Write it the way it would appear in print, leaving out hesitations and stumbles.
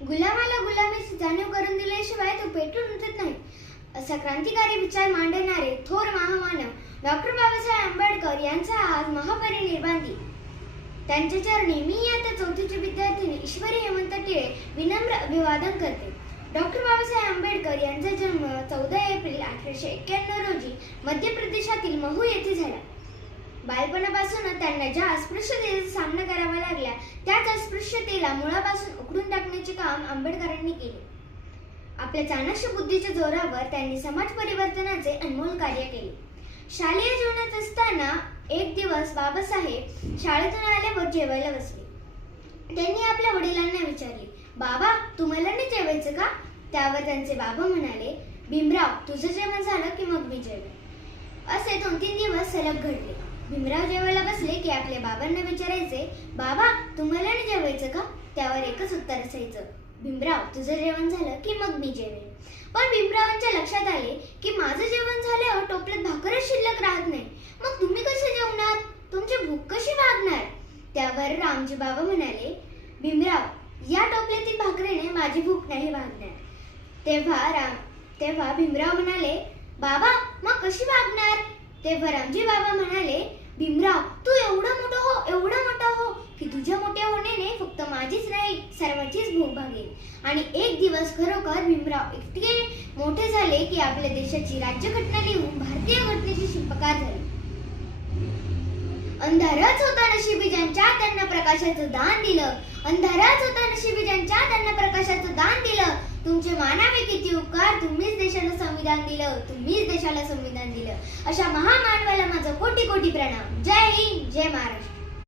गुलामाला गुलामीची जाणीव करून दिल्याशिवाय तो पेटून उठत नाही, असा क्रांतिकारी विचार मांडणारे थोर महामानव डॉक्टर बाबासाहेब आंबेडकर यांचा आज महापरिनिर्वाण दिन. त्यांच्या चरणी मी आता चौथीची विद्यार्थिनी ईश्वरी हेमंत टिळे विनम्र अभिवादन करते. डॉक्टर बाबासाहेब आंबेडकर यांचा जन्म 14 एप्रिल 1891 रोजी मध्य प्रदेशातील महू येथे झाला. बालपणापासूनच त्यांना ज्या अस्पृश्यतेचा सामना करावा लागला, त्याच अस्पृश्यतेला मुळापासून उखडून टाकण्याचे काम आंबेडकरांनी केले. आपल्या चाणक्य बुद्धीच्या जोरावर त्यांनी समाज परिवर्तनाचे अनमोल कार्य केले. शालेय जीवनात असताना एक दिवस बाबासाहेब शाळेतून आल्यावर जेवायला बसले. त्यांनी आपल्या वडिलांना विचारले, बाबा तुम्हाला नाही जेवायचं का? त्यावर त्यांचे बाबा म्हणाले, भीमराव तुझं जेवण झालं की मग मी जेवेन. असे 2-3 दिवस सलग घडले. भीमराव जेवायला बसले की आपल्या बाबांना विचारायचे, बाबा तुम्हाला नाही जेवायचं का? त्यावर एकच उत्तर असायचं, भीमराव तुझं जेवण झालं की मग मी जेवेन. पण भीमरावांच्या लक्षात आले की माझं जेवण झाल्यावर टोपल्यात भाकरच शिल्लक राहत नाही, मग तुम्ही कसे जेवणार? तुमची भूक कशी भागणार? त्यावर रामजी बाबा म्हणाले, भीमराव या टोपल्यातील भाकरीने माझी भूक नाही भागणार. तेव्हा भीमराव म्हणाले, बाबा मग कशी भागणार? तेव्हा रामजी बाबा म्हणाले, भीमराव तू एवढा मोठा हो की तुझ्या मोठ्या होण्याने फक्त माझीच नाही सर्वांचीच भूक भागेल. आणि एक दिवस खरोखर भीमराव इतके मोठे झाले की आपल्या देशाची राज्यघटना लिहून भारतीय घटनेचे शिल्पकार झाले. अंधारच होता नशिबी ज्यांच्या त्यांना प्रकाशाचं दान दिलं. अंधारच होता नशिबी ज्यांच्या त्यांना प्रकाशाचं दान दिलं. तुमचे मानावे किती उपकार, तुम्हीच देशाला संविधान दिलं, तुम्हीच देशाला संविधान दिलं. अशा महामानवाला माझं कोटी कोटी प्रणाम. जय हिंद, जय महाराष्ट्र.